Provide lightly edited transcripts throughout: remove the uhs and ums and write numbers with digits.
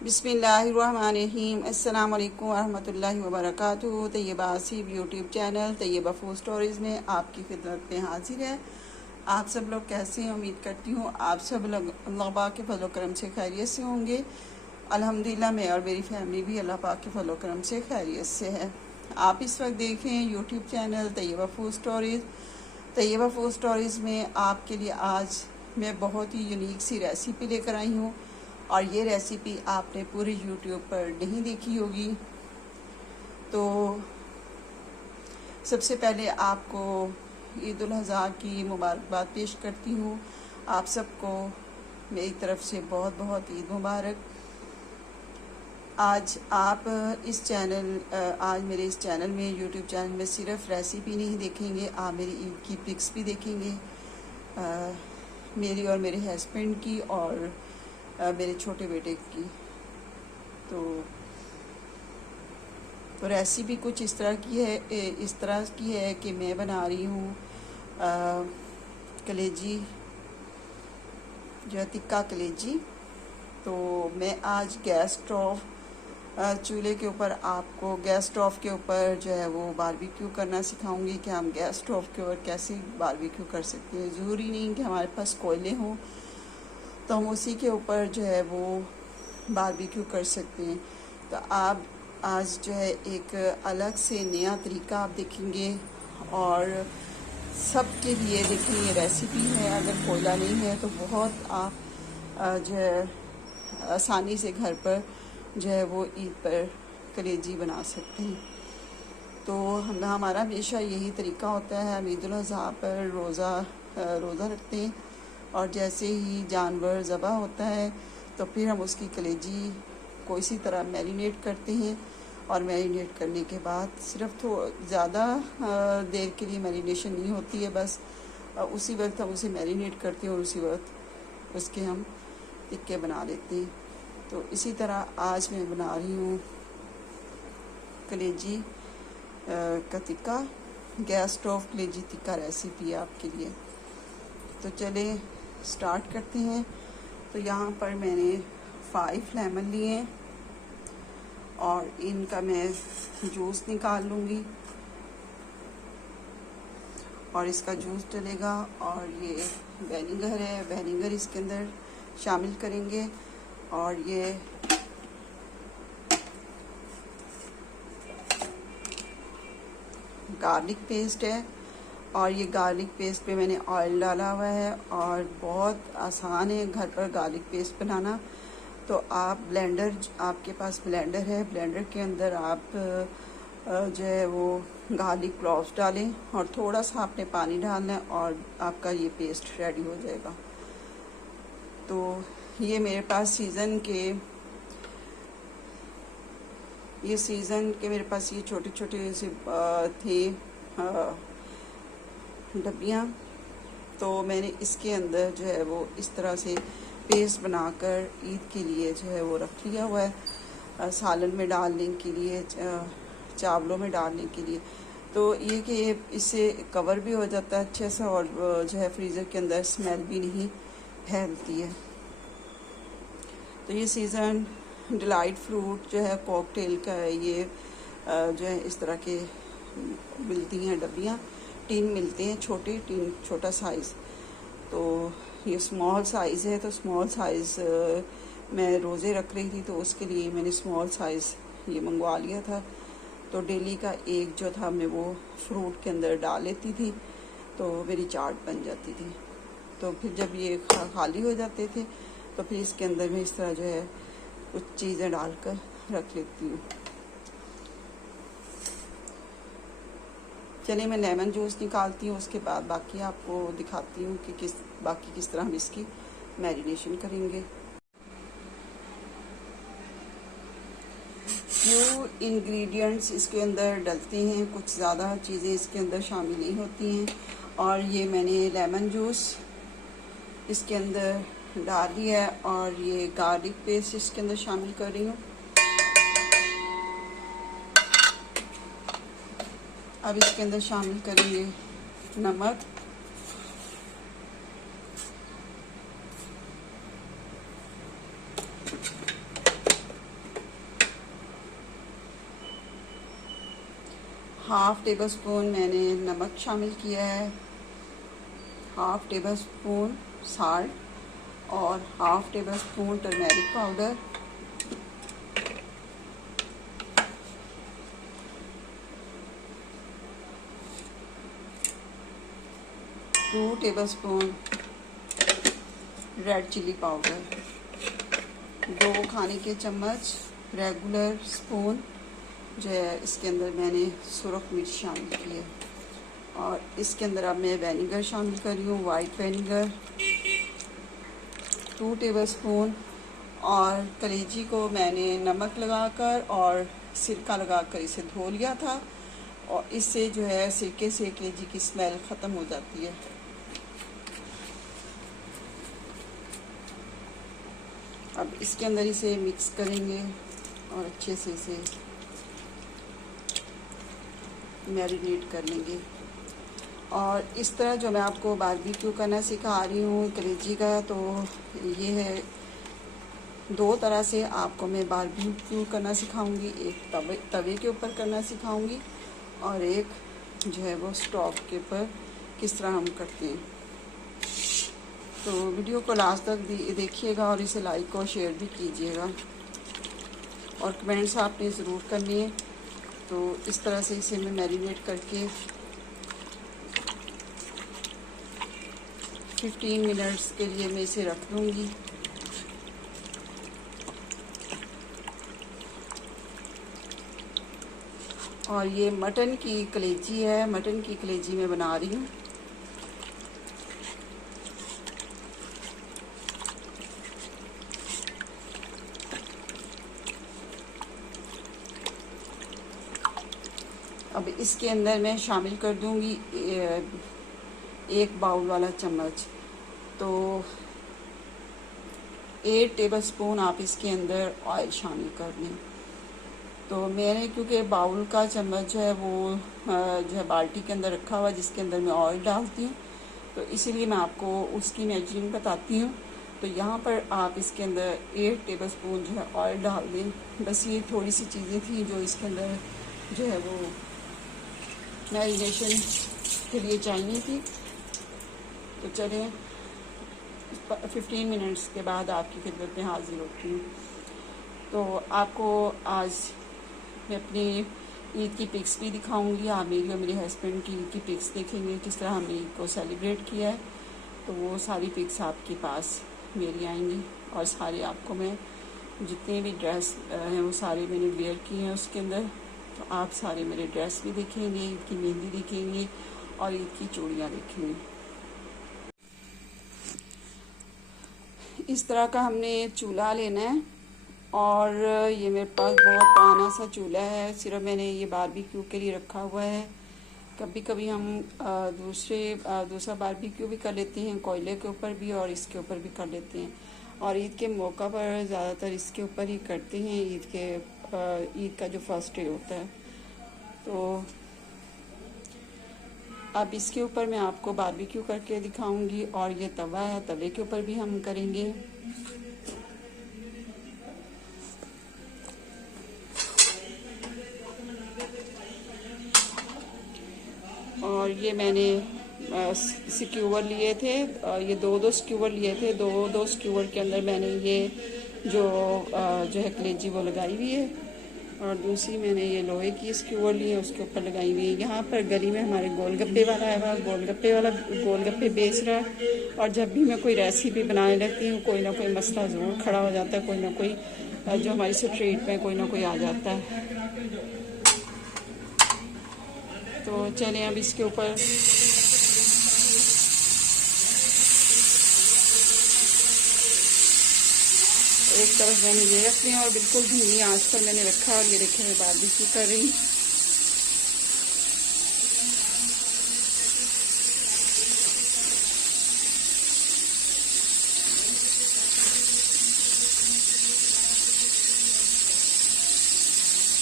बिस्मिल्लाहिर्रहमानिर्रहीम। अस्सलाम वालेकुम वरहमतुल्लाहि वबरकातुहू। Tayyaba Asif YouTube channel Taiba food stories में आपकी खिदमत में हाजिर है। आप सब लोग कैसे हैं? उम्मीद करती हूँ आप सब लोग अल्लाह पाक के फजल करम से खैरियत से होंगे। अल्हम्दुलिल्लाह मैं और मेरी फैमिली भी अल्लाह पाक के फजल करम से खैरियत से है। आप इस वक्त देख रहे हैं YouTube channel Taiba food stories. Taiyaba food stories में आपके लिए आज मैं बहुत ही यूनिक सी रेसिपी लेकर आई हूँ और ये रेसिपी आपने पूरे यूट्यूब पर नहीं देखी होगी। तो सबसे पहले आपको ईद उल अज़हा की मुबारकबाद पेश करती हूँ। आप सबको मेरी तरफ से बहुत बहुत ईद मुबारक। आज आप आज मेरे इस चैनल में यूट्यूब चैनल में सिर्फ रेसिपी नहीं देखेंगे, आप मेरी ईद की पिक्स भी देखेंगे, मेरी और मेरे हस्बैंड की और मेरे छोटे बेटे की। तो रेसिपी कुछ इस तरह की है कि मैं बना रही हूँ कलेजी, जो है तिक्का कलेजी। तो मैं आज गैस स्टोव चूल्हे के ऊपर आपको गैस स्टोव के ऊपर जो है वो बारबेक्यू करना सिखाऊंगी कि हम गैस स्टोव के ऊपर कैसे बारबेक्यू कर सकते हैं। ज़रूरी नहीं कि हमारे पास कोयले हों तो हम उसी के ऊपर जो है वो बारबेक्यू कर सकते हैं। तो आप आज जो है एक अलग से नया तरीका आप देखेंगे और सबके लिए देखेंगे रेसिपी है। अगर कोयला नहीं है तो बहुत आप जो है आसानी से घर पर जो है वो ईद पर कलेजी बना सकते हैं। तो हमारा हमेशा यही तरीका होता है। हम ईद उल अज़हा पर रोज़ा रखते हैं और जैसे ही जानवर ज़बह होता है तो फिर हम उसकी कलेजी को इसी तरह मैरिनेट करते हैं और मैरिनेट करने के बाद सिर्फ ज़्यादा देर के लिए मैरिनेशन नहीं होती है, बस उसी वक्त हम उसे मैरिनेट करते हैं और उसी वक्त उसके हम टिक्के बना लेते हैं। तो इसी तरह आज मैं बना रही हूँ कलेजी का टिक्का, गैस स्टोव कलेजी टिक्का रेसिपी आपके लिए। तो चले स्टार्ट करते हैं। तो यहाँ पर मैंने 5 लेमन लिए हैं और इनका मैं जूस निकाल लूँगी और इसका जूस डलेगा। और ये विनेगर है, विनेगर इसके अंदर शामिल करेंगे। और ये गार्लिक पेस्ट है और ये गार्लिक पेस्ट पे मैंने ऑयल डाला हुआ है और बहुत आसान है घर पर गार्लिक पेस्ट बनाना। तो आप आपके पास ब्लेंडर है, ब्लेंडर के अंदर आप जो है वो गार्लिक क्लॉव्स डालें और थोड़ा सा आपने पानी डालना है और आपका ये पेस्ट रेडी हो जाएगा। तो ये मेरे पास सीज़न के मेरे पास ये छोटे छोटे से थे डब्बियाँ। तो मैंने इसके अंदर जो है वो इस तरह से पेस्ट बनाकर ईद के लिए जो है वो रख लिया हुआ है, सालन में डालने के लिए, चावलों में डालने के लिए। तो ये कि इससे कवर भी हो जाता है अच्छे से और जो है फ्रीज़र के अंदर स्मेल भी नहीं फैलती है। तो ये सीज़न डिलाइट फ्रूट जो है कॉकटेल का है, ये जो है इस तरह के मिलती हैं डब्बियाँ, टीन मिलते हैं, छोटा साइज़। तो ये स्मॉल साइज़ है। तो स्मॉल साइज़ मैं रोज़े रख रही थी तो उसके लिए मैंने स्मॉल साइज़ ये मंगवा लिया था। तो डेली का एक जो था मैं वो फ्रूट के अंदर डाल लेती थी तो मेरी चाट बन जाती थी। तो फिर जब ये खाली हो जाते थे तो फिर इसके अंदर मैं इस तरह जो है कुछ चीज़ें डालकर रख लेती हूँ। चलिए मैं लेमन जूस निकालती हूँ, उसके बाद बाकी आपको दिखाती हूँ कि किस तरह हम इसकी मैरिनेशन करेंगे। फ्यू इंग्रेडिएंट्स इसके अंदर डलते हैं, कुछ ज़्यादा चीज़ें इसके अंदर शामिल नहीं होती हैं। और ये मैंने लेमन जूस इसके अंदर डाल दिया है और ये गार्लिक पेस्ट इसके अंदर शामिल कर रही हूँ। अब इसके अंदर शामिल करेंगे नमक, हाफ़ टेबल स्पून मैंने नमक शामिल किया है, हाफ़ टेबल स्पून साल्ट और half tablespoon turmeric powder, 2 tablespoon red chilli powder, 2 खाने के चम्मच रेगुलर स्पून जो है इसके अंदर मैंने सुरख मिर्च शामिल की है। और इसके अंदर अब मैं विनेगर शामिल कर रही हूँ, वाइट विनेगर 2 टेबलस्पून। और कलेजी को मैंने नमक लगाकर और सिरका लगाकर इसे धो लिया था, और इससे जो है सिरके से कलेजी की स्मेल ख़त्म हो जाती है। अब इसके अंदर इसे मिक्स करेंगे और अच्छे से इसे मैरिनेट कर लेंगे। और इस तरह जो मैं आपको बारबेक्यू करना सिखा रही हूँ कलेजी का, तो ये है 2 तरह से आपको मैं बारबेक्यू करना सिखाऊंगी। एक तवे के ऊपर करना सिखाऊंगी और एक जो है वो स्टोव के ऊपर किस तरह हम करते हैं। तो वीडियो को लास्ट तक देखिएगा और इसे लाइक और शेयर भी कीजिएगा, और कमेंट्स आपने ज़रूर करने हैं। तो इस तरह से इसे मैं मैरिनेट करके 15 मिनट्स के लिए मैं इसे रख लूँगी। और ये मटन की कलेजी है, मटन की कलेजी मैं बना रही हूँ। अब इसके अंदर मैं शामिल कर दूंगी 1 बाउल वाला चम्मच, तो 8 टेबलस्पून आप इसके अंदर ऑयल शामिल कर दें। तो मैंने क्योंकि बाउल का चम्मच जो है वो जो है बाल्टी के अंदर रखा हुआ जिसके अंदर मैं ऑयल डालती हूँ, तो इसीलिए मैं आपको उसकी मेजरिंग बताती हूँ। तो यहाँ पर आप इसके अंदर 8 टेबलस्पून जो है ऑयल डाल दें। बस ये थोड़ी सी चीज़ें थी जो इसके अंदर जो है वो मैरिनेशन के लिए चाहिए थी। तो चलें 15 मिनट्स के बाद आपकी खिदमत में हाजिर होती हूँ। तो आपको आज मैं अपनी ईद की पिक्स भी दिखाऊंगी। आप मेरी और मेरे हस्बैंड की ईद की पिक्स देखेंगे किस तरह हमने ईद को सेलिब्रेट किया है। तो वो सारी पिक्स आपके पास मेरी आएंगी, और सारे आपको मैं जितने भी ड्रेस हैं वो सारे मैंने वेयर किए हैं उसके अंदर। तो आप सारे मेरे ड्रेस भी देखेंगे, ईद की मेहंदी देखेंगे और ईद की चूड़ियाँ देखेंगे। इस तरह का हमने चूल्हा लेना है, और ये मेरे पास बहुत पुराना सा चूल्हा है, सिर्फ मैंने ये बारबेक्यू के लिए रखा हुआ है। कभी कभी हम दूसरा बारबेक्यू भी कर लेते हैं, कोयले के ऊपर भी और इसके ऊपर भी कर लेते हैं। और ईद के मौका पर ज़्यादातर इसके ऊपर ही करते हैं, ईद का जो फर्स्ट डे होता है। तो अब इसके ऊपर मैं आपको बारबेक्यू करके दिखाऊंगी, और ये तवा है, तवे के ऊपर भी हम करेंगे। और ये मैंने स्क्यूवर लिए थे, ये दो स्क्यूवर लिए थे, दो स्क्यूवर के अंदर मैंने ये जो है कलेजी वो लगाई हुई है, और दूसरी मैंने ये लोहे की स्क्यूवर ली है उसके ऊपर लगाई हुई है। यहाँ पर गली में हमारे गोलगप्पे वाला है, वह गोलगप्पे बेच रहा है। और जब भी मैं कोई रेसिपी बनाने लगती हूँ कोई ना कोई मसला ज़रूर खड़ा हो जाता है, कोई ना कोई जो हमारी स्ट्रीट में कोई ना कोई आ जाता है। तो चलें अब इसके ऊपर एक तरफ मैंने ये रख लिया और बिल्कुल धीमी आंच पर मैंने रखा, और ये देखें मैं बारबेक्यू कर रही हूँ।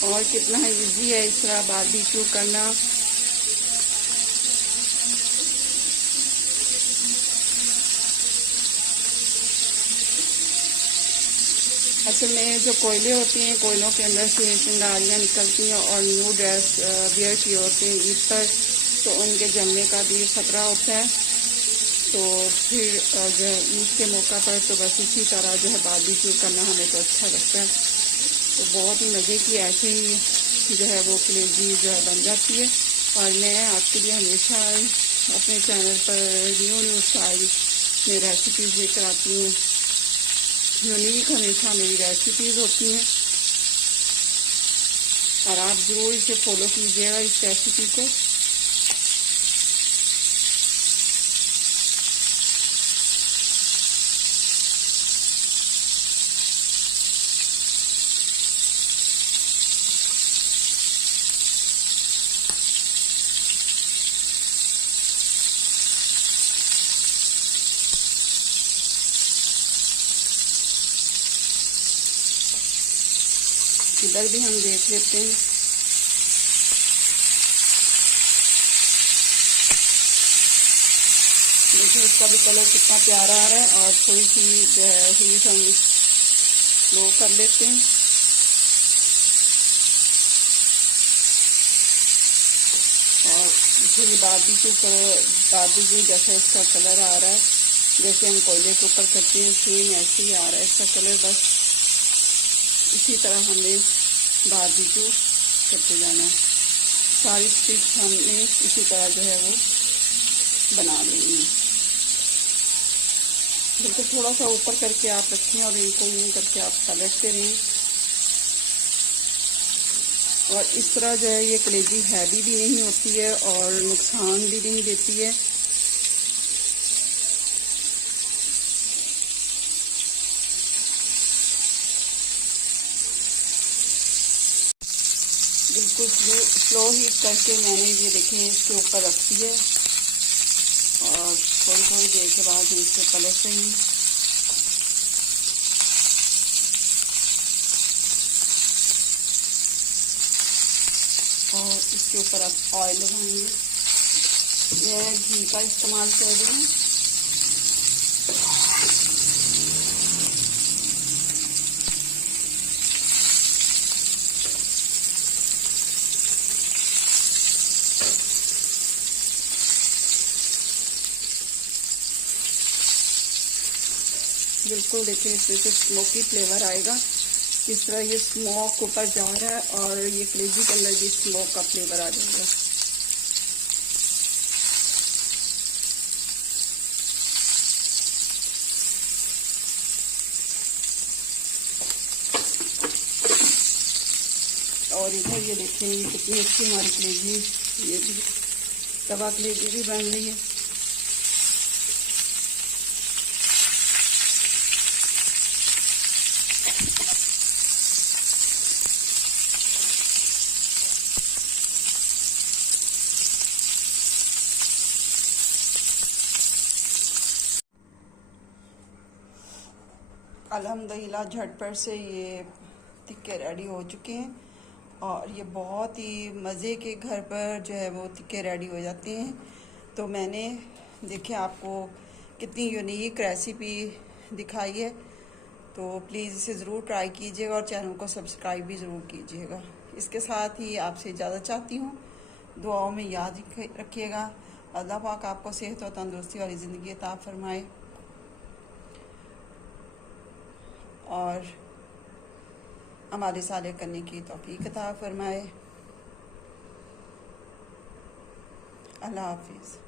और कितना इजी है इस तरह बारबेक्यू करना। असल में जो कोयले होती हैं, कोयलों के अंदर से चिंगारियाँ निकलती हैं और न्यू ड्रेस वियर किए होते हैं ईद पर, तो उनके जमने का भी ख़तरा होता है। तो फिर जो है ईद के मौका पर तो बस इसी तरह जो है बारबेक्यू करना हमें तो अच्छा लगता है। तो बहुत ही मज़े की ऐसे ही जो है वो कलेजी जो है बन जाती है। और मैं आपके लिए हमेशा अपने चैनल पर न्यू स्टाइल में रेसिपीज़ लेकर आती हूँ। यूनिक हमेशा मेरी रेसिपीज़ होती हैं और आप ज़रूर इसे फॉलो कीजिएगा इस रेसिपी को। इधर भी हम देख लेते हैं। देखिए इसका भी कलर कितना प्यारा आ रहा है। और थोड़ी सी जो है हीट हम लो कर लेते हैं। और थोड़ी बारबेक्यू जैसा इसका कलर आ रहा है, जैसे हम कोयले के ऊपर करते हैं सेम ऐसे ही आ रहा है इसका कलर। बस इसी तरह हमें बारबेक्यू करते जाना है। सारी स्टिक्स हमने इसी तरह जो है वो बना लेनी है। बिल्कुल थोड़ा सा ऊपर करके आप रखें और इनको यूँ करके आप पलटते रहें। और इस तरह जो है ये कलेजी हैवी भी नहीं होती है और नुकसान भी नहीं देती है। बिल्कुल स्लो हीट करके मैंने ये देखें इसके ऊपर रखी है और थोड़ी थोड़ी देर के बाद हम इसे पलट रही हूँ। और इसके ऊपर आप ऑयल लगाएंगे। मैं घी का इस्तेमाल कर रही हूँ। बिल्कुल देखिए इसमें से स्मोकी फ्लेवर आएगा। इस तरह ये स्मोक ऊपर जा रहा है और ये कलेजी के अंदर भी स्मोक का फ्लेवर आ जाएगा। और इधर ये देखें ये कितनी अच्छी हमारी कलेजी, ये भी तवा कलेजी भी बन रही है। अल्हम्दुलिल्लाह झटपट से ये टिक्के रेडी हो चुके हैं और ये बहुत ही मज़े के घर पर जो है वो टिक्के रेडी हो जाते हैं। तो मैंने देखिए आपको कितनी यूनिक रेसिपी दिखाई है। तो प्लीज़ इसे ज़रूर ट्राई कीजिएगा और चैनल को सब्सक्राइब भी ज़रूर कीजिएगा। इसके साथ ही आपसे इजाज़त चाहती हूँ। दुआओं में याद रखिएगा। अल्लाह पाक आपको सेहत और तंदुरुस्ती वाली ज़िंदगी अता फरमाए और अमाल साले करने की तौफीक अता फरमाए। अल्लाह हाफिज़।